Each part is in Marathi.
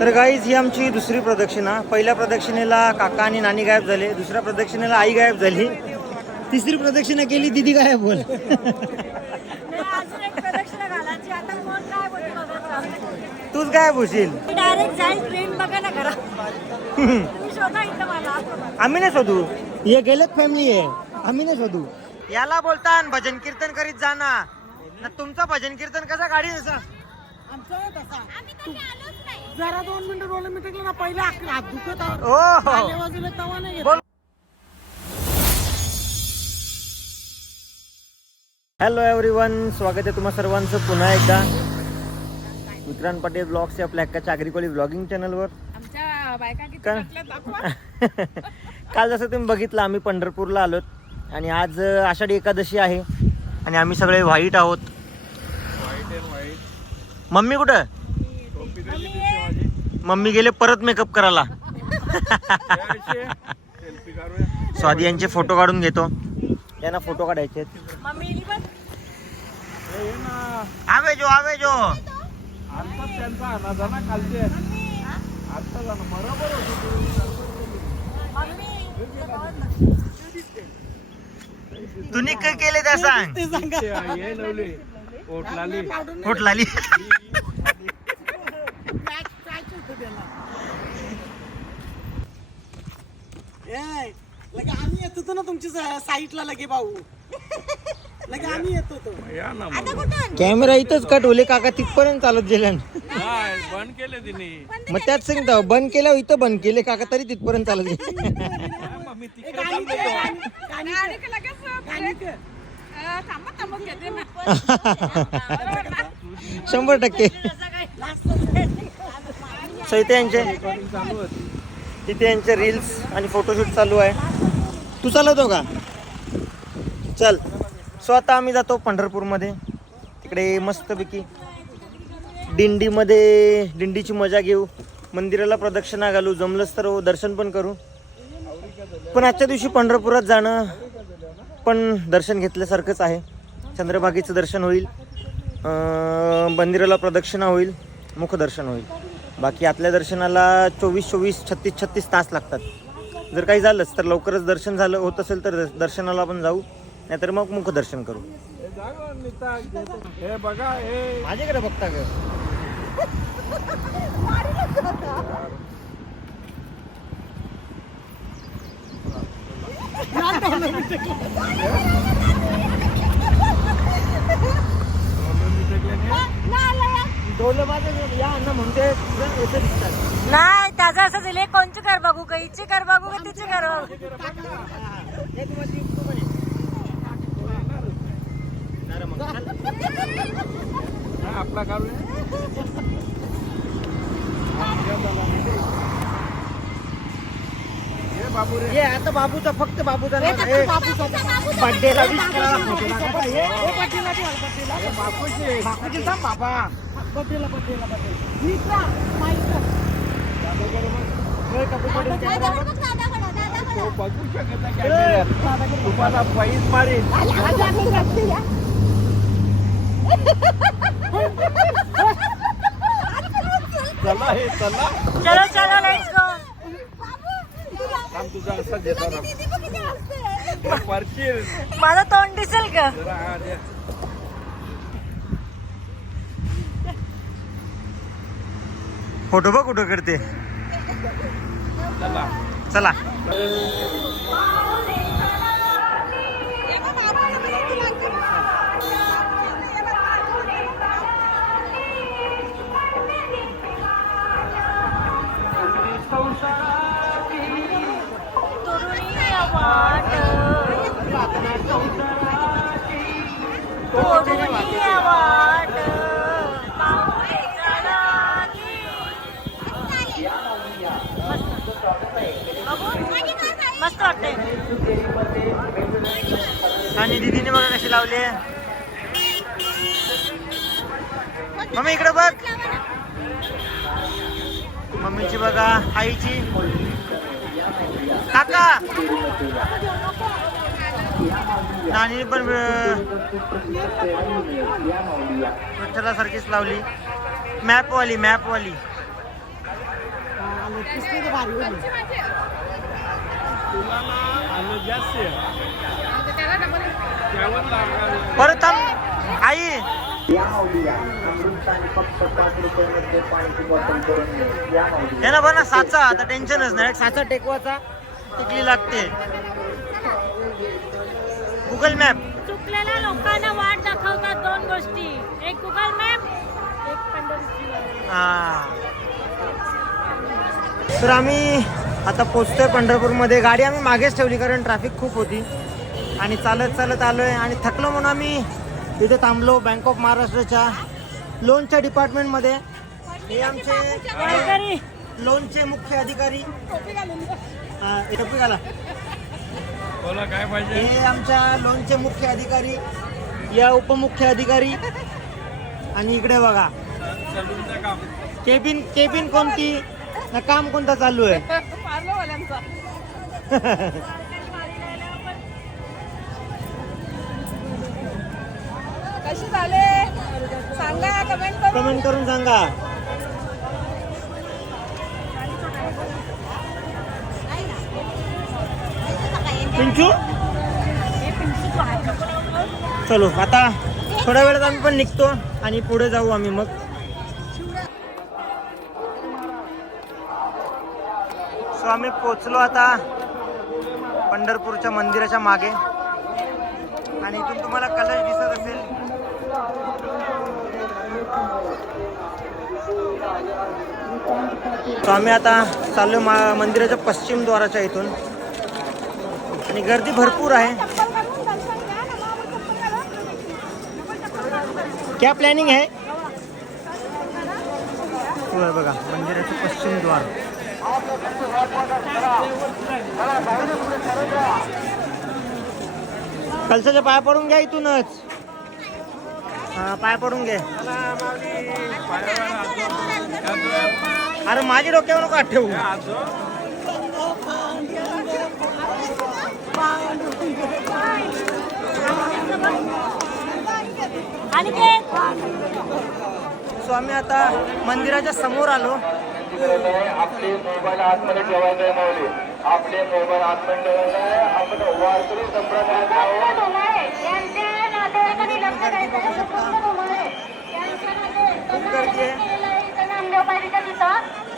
तर गाईज ही आमची दुसरी प्रदक्षिणा. पहिल्या प्रदक्षिणेला काका आणि नानी गायब झाले. दुसऱ्या प्रदक्षिणेला आई गायब झाली. तिसरी प्रदक्षिणा केली दिदी गायब बोल तूच गायब होशील. आम्ही नाही शोधू. हे गेलत फॅमिली आहे आम्ही नाही शोधू. याला बोलता भजन कीर्तन करीत जाना. ना तुमचं भजन कीर्तन कसा गाडी नसा जरा दोन मिनिटं रोल मी टेकलं ना पहिला हात दुखत आले बाजूला तवा नाही बोल. हॅलो एव्हरीवन स्वागत आहे तुम्हा सर्वांचं पुन्हा एकदा. विक्रांत पटेल ब्लॉग्स या आपल्या हक्काच्या आग्रिकोली ब्लॉगिंग चॅनलवर आमच्या बायका किती का? टाकल्या दाखवा काल जसं तुम्ही बघितलं आम्ही पंढरपूरला आलोत. आणि आज अं, आषाढी एकादशी आहे. आणि आम्ही सगळे व्हाईट आहोत. मम्मी कुठं? मम्मी गेले परत मेकअप करायला. स्वादी यांचे फोटो काढून घेतो. यांना फोटो काढायचे आवे जो आवे जो. तुम्ही काय केले त्या सांग? ते सांगा फुटलाली काय काय होतं त्याला ए लगे आम्ही येत होतो ना तुमच्या सा- साईटला लगे भाऊ. लगे आम्ही येत होतो आता कुठं कॅमेरा इथंच कट होले काका तिथपर्यंत चालत गेल्या बंद केले तिने. मग त्यात सांगता बंद केल्यावर इथं बंद केले काका तरी तिथपर्यंत चालत गेले. गाणी गाणी- गाणी. गाणी. शंभर टक्के. सहित यांचे. तिथे यांचे रील्स आणि फोटोशूट चालू आहे. तू चालवतो का? चल. स्वतः आता आम्ही जातो पंढरपूरमध्ये. तिकडे मस्तपैकी दिंडीमध्ये दिंडीची मजा घेऊ. मंदिराला प्रदक्षिणा घालू. जमलंच तर हो, दर्शन पण करू. पण आजच्या दिवशी पंढरपुरात जाणं पण दर्शन घेतल्यासारखंच आहे. चंद्रभागेचं दर्शन होईल. मंदिराला प्रदक्षिणा होईल. मुखदर्शन होईल. बाकी आतल्या दर्शनाला चोवीस चोवीस छत्तीस छत्तीस तास लागतात. जर काही झालंच तर लवकरच दर्शन झालं होत असेल तर दर्शनाला पण जाऊ. नाहीतर मग मुखदर्शन करू. हे बघा हे माझ्याकडे बघता ग नाही त्याचं असं दिले कोणची कर बघू का हिची कर बघू का तिची कर बघू एक मध्ये तू म्हणे. जरा मग चाल. हा, आपला काढूया हे बाबू रे. ये आता बाबूचा फक्त बाबूचा. बड्डेला पाटीला. बापूजी. थांब बाबा. बड्डेला बड्डेला बड्डेला. बघ. शकत नाही तुम्हाला पैस मारेल. चला हे चला. चलो चलो लेट्स गो थांब तुझा असा देताना परचील माझं तोंड दिसेल का? जरा हा. फोटो बघ कुठं करते. चला. चला. मम्मी इकडे बघ. मम्मीची बघा आईची. काका! नानी पण विठ्ठलासारखीच लावली. मॅप वाली मॅप वाली आई! ते भारी होईल तुला ना हे साचा आता टेन्शनच नाही. साचा टेकवाचा टिकली लागते. गुगल मॅप चुकलेल्या लोकांना वाट दाखवतात दोन गोष्टी. एक गुगल मॅप एक. हा. तर आम्ही आता पोचतोय पंढरपूरमध्ये. गाडी आम्ही मागेच ठेवली कारण ट्रॅफिक खूप होती. आणि चालत चालत आलोय आणि थकलो म्हणून आम्ही इथे थांबलो बँक ऑफ महाराष्ट्राच्या लोनच्या डिपार्टमेंटमध्ये हे आमचे लोनचे मुख्य अधिकारी. हा, टोपी घाला. बोला काय पाहिजे? हे आमच्या लोनचे मुख्य अधिकारी या उपमुख्य अधिकारी. आणि इकडे बघा. केबिन केबिन कोणती ना काम कोणतं चालू आहे? कसे झाले? सांगा कमेंट करून. कमेंट करून सांगा. पिंचू? चलो आता थोड्या वेळात आम्ही पण निघतो आणि पुढे जाऊ आम्ही मग. सो आम्ही पोचलो आता पंढरपूरच्या मंदिराच्या मागे. आणि इथून तुम्हाला कलश दिसत असेल तो आम्ही आता चाललो मा मंदिराच्या पश्चिम द्वाराच्या इथून. आणि गर्दी भरपूर आहे. क्या प्लॅनिंग आहे? होय बघा मंदिराचं पश्चिम द्वार. कलसाच्या पाय पडून घ्या इथूनच. हा पाय पडून घे. अरे माझी डोक्यावर नको ठेवू. आणि ते? सो आम्ही आता मंदिराच्या समोर आलो. आपले मोबाईल आतमध्ये ठेवायचे माऊली आपले मोबाईल आतमध्ये ठेवायचे आहे आपण वारकरी संप्रदायात आहोत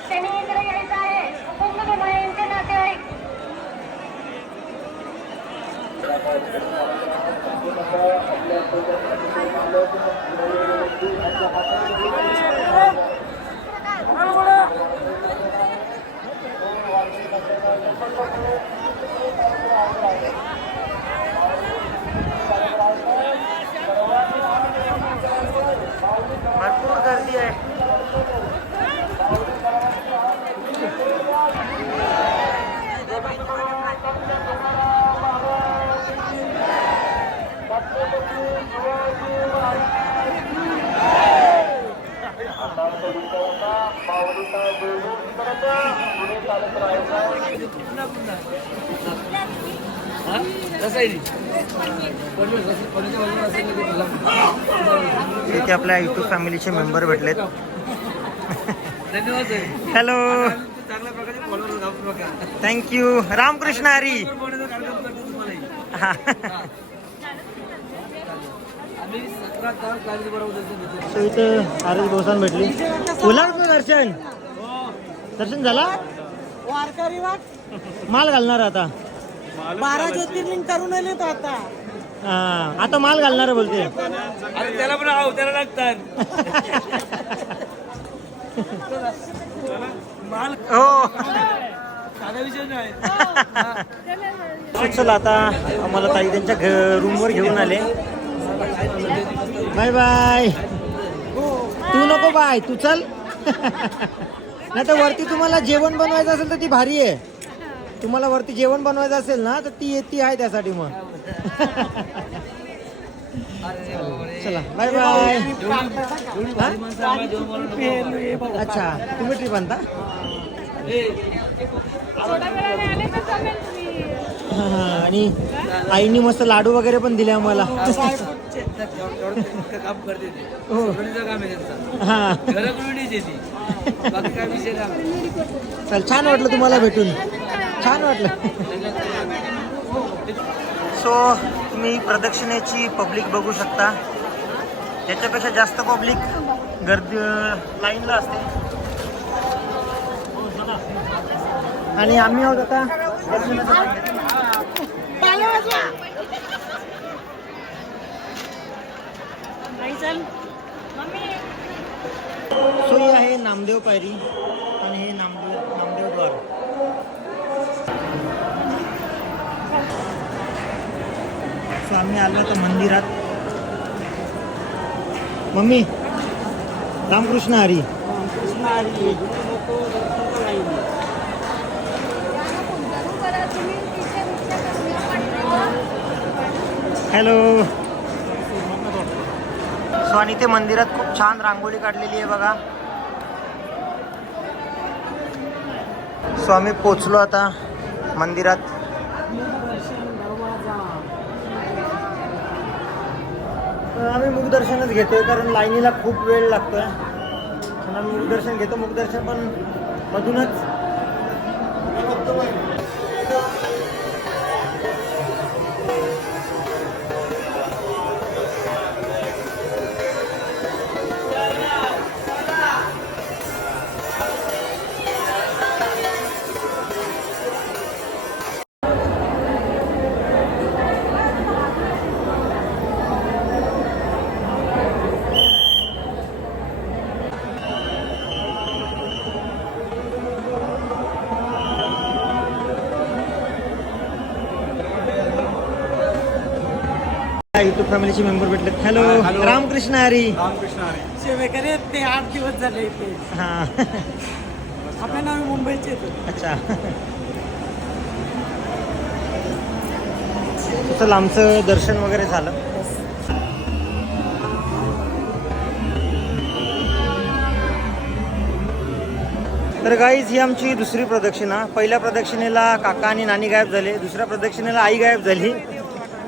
त्यांनी इकडे यायचं आहे पूर्ण यांचे नातेवाईक भरपूर इथे आपल्या युट्यूब फॅमिलीचे मेंबर भेटलेत. Hello thank you Ramkrishna Hari. इथे भेटली. उलाड दर्शन. दर्शन झाला? वारकरी वाट माल घालणार आता. बारा ज्योतिर्लिंग करून आले तो आता. हा, आता माल घालणार बोलते. अरे त्याला पण आहो त्याला लागतात. माल हो. चला आता आम्हाला ताई त्यांच्या घ रूमवर घेऊन आले. Bye bye. तू नको बाय तू चल. नाही तर वरती तुम्हाला जेवण बनवायचं असेल तर ती भारी आहे. तुम्हाला वरती जेवण बनवायचं असेल ना तर ती ती आहे त्यासाठी मग. चला बाय बाय अच्छा तुम्ही ट्रिप आणता? आणि आईनी मस्त लाडू वगैरे पण दिले आम्हाला. काम करते ते हो सोडणीचं काम आहे त्यांचं हा घराकडूनच येते बाकी काय विषय नाही चल छान वाटलं तुम्हाला भेटून. छान वाटलं. सो तुम्ही प्रदक्षिणेची पब्लिक बघू शकता. त्याच्यापेक्षा जास्त पब्लिक गर्दी लाईनला असते. आणि आम्ही आहोत आता दर्शनासाठी. नाही चल. मम्मी. सो ही आहे नामदेव पायरी आणि हे नामदेव नामदेव द्वार. सो आम्ही आलो आता मंदिरात. Mummy Ramkrishna Hari. Hello so आणि ते मंदिरात खूप छान रांगोळी काढलेली आहे बघा. सो आम्ही पोचलो आता मंदिरात. आम्ही मुखदर्शनच घेतोय कारण लाईनीला खूप वेळ लागतोय. आम्ही मुखदर्शन घेतो. मुखदर्शन पण मधूनच. युट्यूब फॅमिलीचे मेंबर भेटले हॅलो रामकृष्ण हरी. सेवेकरी आहेत ते आठ दिवस झाले इथे. हां. आपल्या नवी मुंबईचे. अच्छा. चल आमचं दर्शन वगैरे झालं. तर गाईज ही आमची दुसरी प्रदक्षिणा. पहिल्या प्रदक्षिणेला काका आणि नानी गायब झाले. दुसऱ्या प्रदक्षिणेला आई गायब झाली.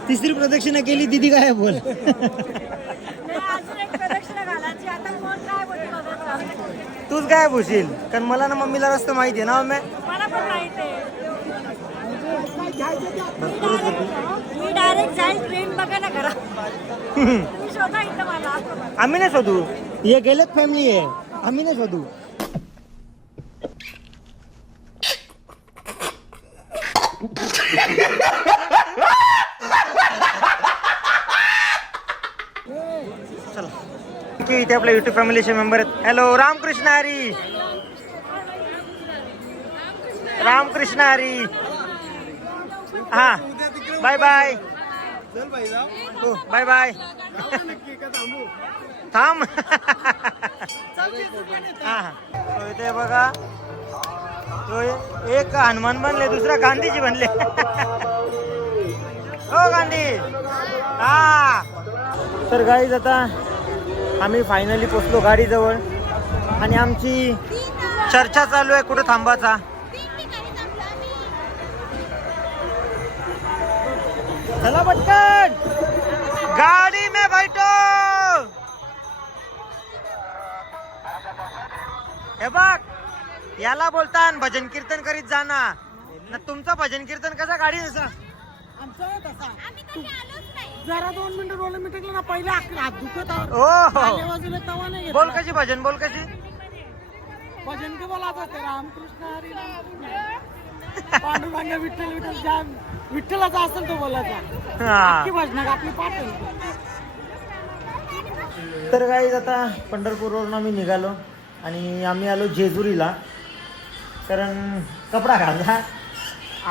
तिसरी प्रदक्षिणा केली दिदी बोल. काय बोलते बघायचं तूच गायब होशील. कारण मला ना मम्मीला रस्ता माहिती आहे ना मम्मी मला पण माहीत आहे. मी डायरेक्ट जाईल ट्रेन बघा ना करा मी शोधा इथं मला. आम्ही नाही शोधू. हे गेलेत फॅमिली आहे आम्ही नाही शोधू चला की इथे आपल्या युट्यूब फॅमिलीचे मेंबर आहेत. हॅलो रामकृष्ण हरी. रामकृष्ण हरी. हा. बाय बाय हो बाय बाय थांब. हा हा. तो इथे बघा. तो एक हनुमान बनले दुसरा गांधीजी बनले. हो गांधी. हा. तर गाईज आता आम्ही फायनली पोचलो गाडीजवळ. आणि आमची चर्चा चालू आहे कुठे थांबायचा. चला पटकन. गाडी में बैठो. हे बघ याला बोलता भजन कीर्तन करीत जाना. ना तुमचं भजन कीर्तन कसं गाडी आमचं तसा तू- जरा दोन मिनिटं रोल मी टेकलं ना पहिले हात दुखत. ओ आले बाजूला तवा नाही घेतला. बोल कशी भजन बोल कशी? भजन के बोलायचं ते रामकृष्ण हरी पांडुरंग विठ्ठल विठ्ठल ज्या विठ्ठलाचा असेल तो बोलायचा. हा. की भजनात आपली पाठ आहे. तर गाईज आता पंढरपूरवरून आम्ही निघालो आणि आम्ही आलो जेजुरीला. कारण कपडा घातला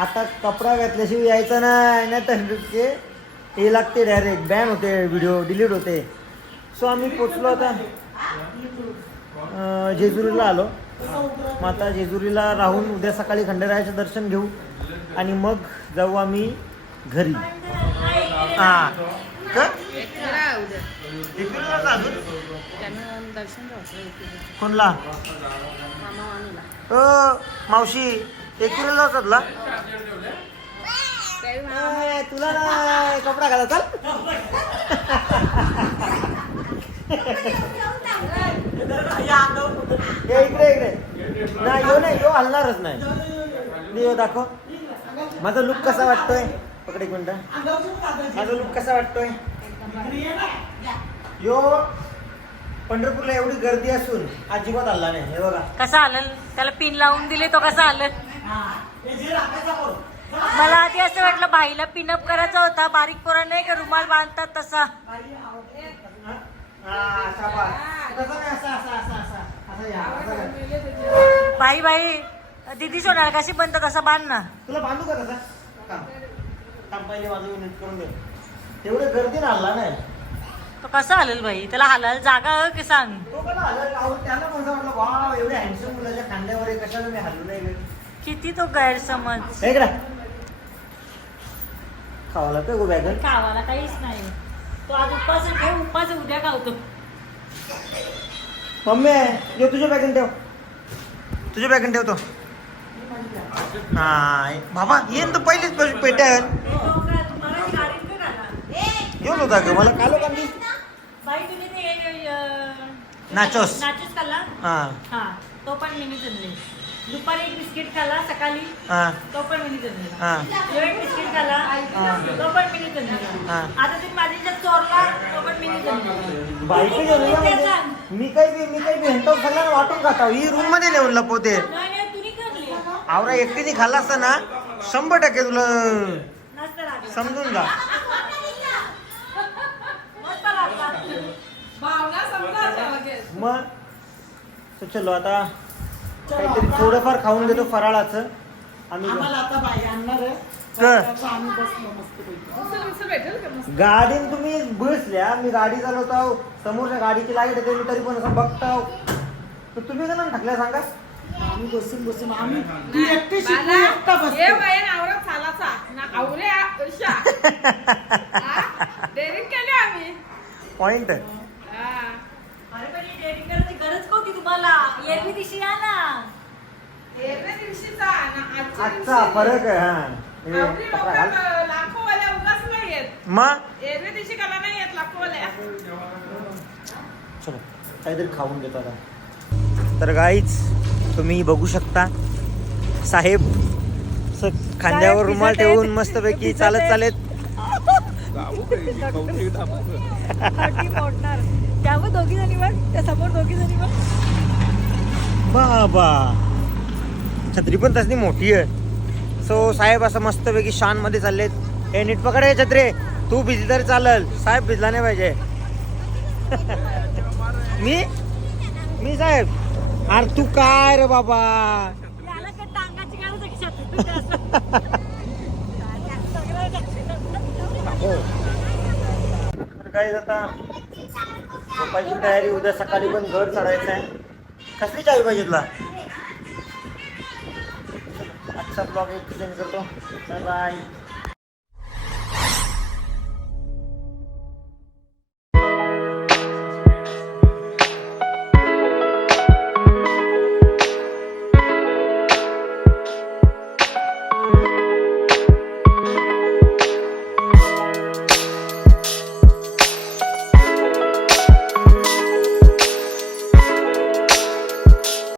आता कपडा घातल्याशिवाय यायचं नाही नाही तर ते हे लागते डायरेक्ट बॅन होते व्हिडिओ डिलीट होते. सो आम्ही पोचलो आता जेजुरीला आलो. मग आता जेजुरीला राहून उद्या सकाळी खंडेरायाचं दर्शन घेऊ आणि मग जाऊ आम्ही घरी. हां. कोणला? अ मावशी एकविराला जातात तुला ना कपडा घाला चल हे इकडे इकडे नाही यो नाही यो हलणारच नाही यो दाखव माझा लुक कसा वाटतोय पकड एक मिनटं माझा लुक कसा वाटतोय यो पंढरपूरला एवढी गर्दी असून अजिबात हल्ला नाही हे बघा कसा आलं? त्याला पिन लावून दिले तो कसा आलं? मला आधी असं वाटलं भाईला पिनअप करायचा होता. बारीक पोरा नाही का? रुमाल बांधतात तसा. हा. बाई बाई दिदी सोनार कशी बनतात तसा बांध ना. तुला बांधू का तसा? माझं नीट करून दे तेवढं गर्दीनं हल्ला नाही. तो कसा हलेल बाई? त्याला हलायला जागा आहे की सांग? तो पण हलला अहो, त्याला पण असं वाटलं वा एवढ्या हँडसम मुलाच्या खांद्यावर आहे, कशाला मी हल्लो नाही बे?" किती तो गैरसमज. हे इकडे. खावा लागतं गो बॅगन? खावाला काहीच नाही. तो आज उपास ठेव उपास उद्या खावतो. मम्मी यो तुझ्या बॅगन ठेव. तुझ्या बॅगन ठेवतो. नाही. बाबा येईन तर पहिलीच पे- पेट्या आहेत येऊन होता ग मला कालो कांदी नाचोस. नाचूस खाल्ला? हा. हा तो पण मिनी जनले दुपारी एक बिस्किट खाल्ला सकाळी. हा. तो पण मिनी जनलेला हा. जेव्हा एक बिस्किट खाल्ला तो पण मिनी हा. आता तुम्ही माझी जर चोरला तो पण मिनी म्हणजे मी काही मी काही हेंटो खाल्ला ना वाटून खाता. ही रूममध्ये नेऊन लपवते नाही नाही तुम्ही करली आवरा एकटीने खाल्ला असता ना शंभर टक्के तुला नसतं लागलं. समजून जा. मस्त लागला. भावना समजा लगेच. मग तर चलो आता. काहीतरी थोडंफार खाऊन घेतो फराळाचं. आम्ही आम्हाला आता आणणार आहे. बसलो मस्त गाडीन तुम्ही बसल्या मी गाडी चालवतो. समोरच्या गाडीची लाइट येते मी तरी पण असं बघतो. तर तुम्ही का नाही टाकल्या सांगा. आम्ही बसून बसून. आम्ही ती एकटी शिकली बाला, एकटा ये बसतो बाई आवरा चालाचा ना आवरे आ- उषा डेअरिंग केली आम्ही पॉइंट हा. अरे पण ही डेअरिंग करायची गरज कोणती तुम्हाला. एरवी दिशी या ना. एरव्या दिवशीचा ना. आजच्या आजचा दिवशी. फरक आहे हा. हे आवरी कपडा घाल. लोकं लाखोवाल्या उगाच नाही येत मग? एरव्या दिवशी कला नाही येत लाखोवाल्या. चलो काहीतरी खाऊन घेतो आता. तर गाईच तुम्ही बघू शकता साहेब स- खांद्यावर रुमाल. ठेवून मस्तपैकी चालत. चालत मोडणार. दोघी जणी त्या समोर दोघी जणी बाबा. छत्री पण तसली मोठी आहे. सो साहेब असं मस्तपैकी शानमध्ये चाललेत. हे नीट पकड हे छत्रे. तू भिजली तरी चालल. साहेब भिजला नाही पाहिजे. मी? मी साहेब? अरे तू काय रे बाबा? काय टांगाची झोपायची तयारी उद्या सकाळी पण घर चढायचं आहे. कसली चावी पाहिजे तुला? आजचा ब्लॉग एक करतो. बाय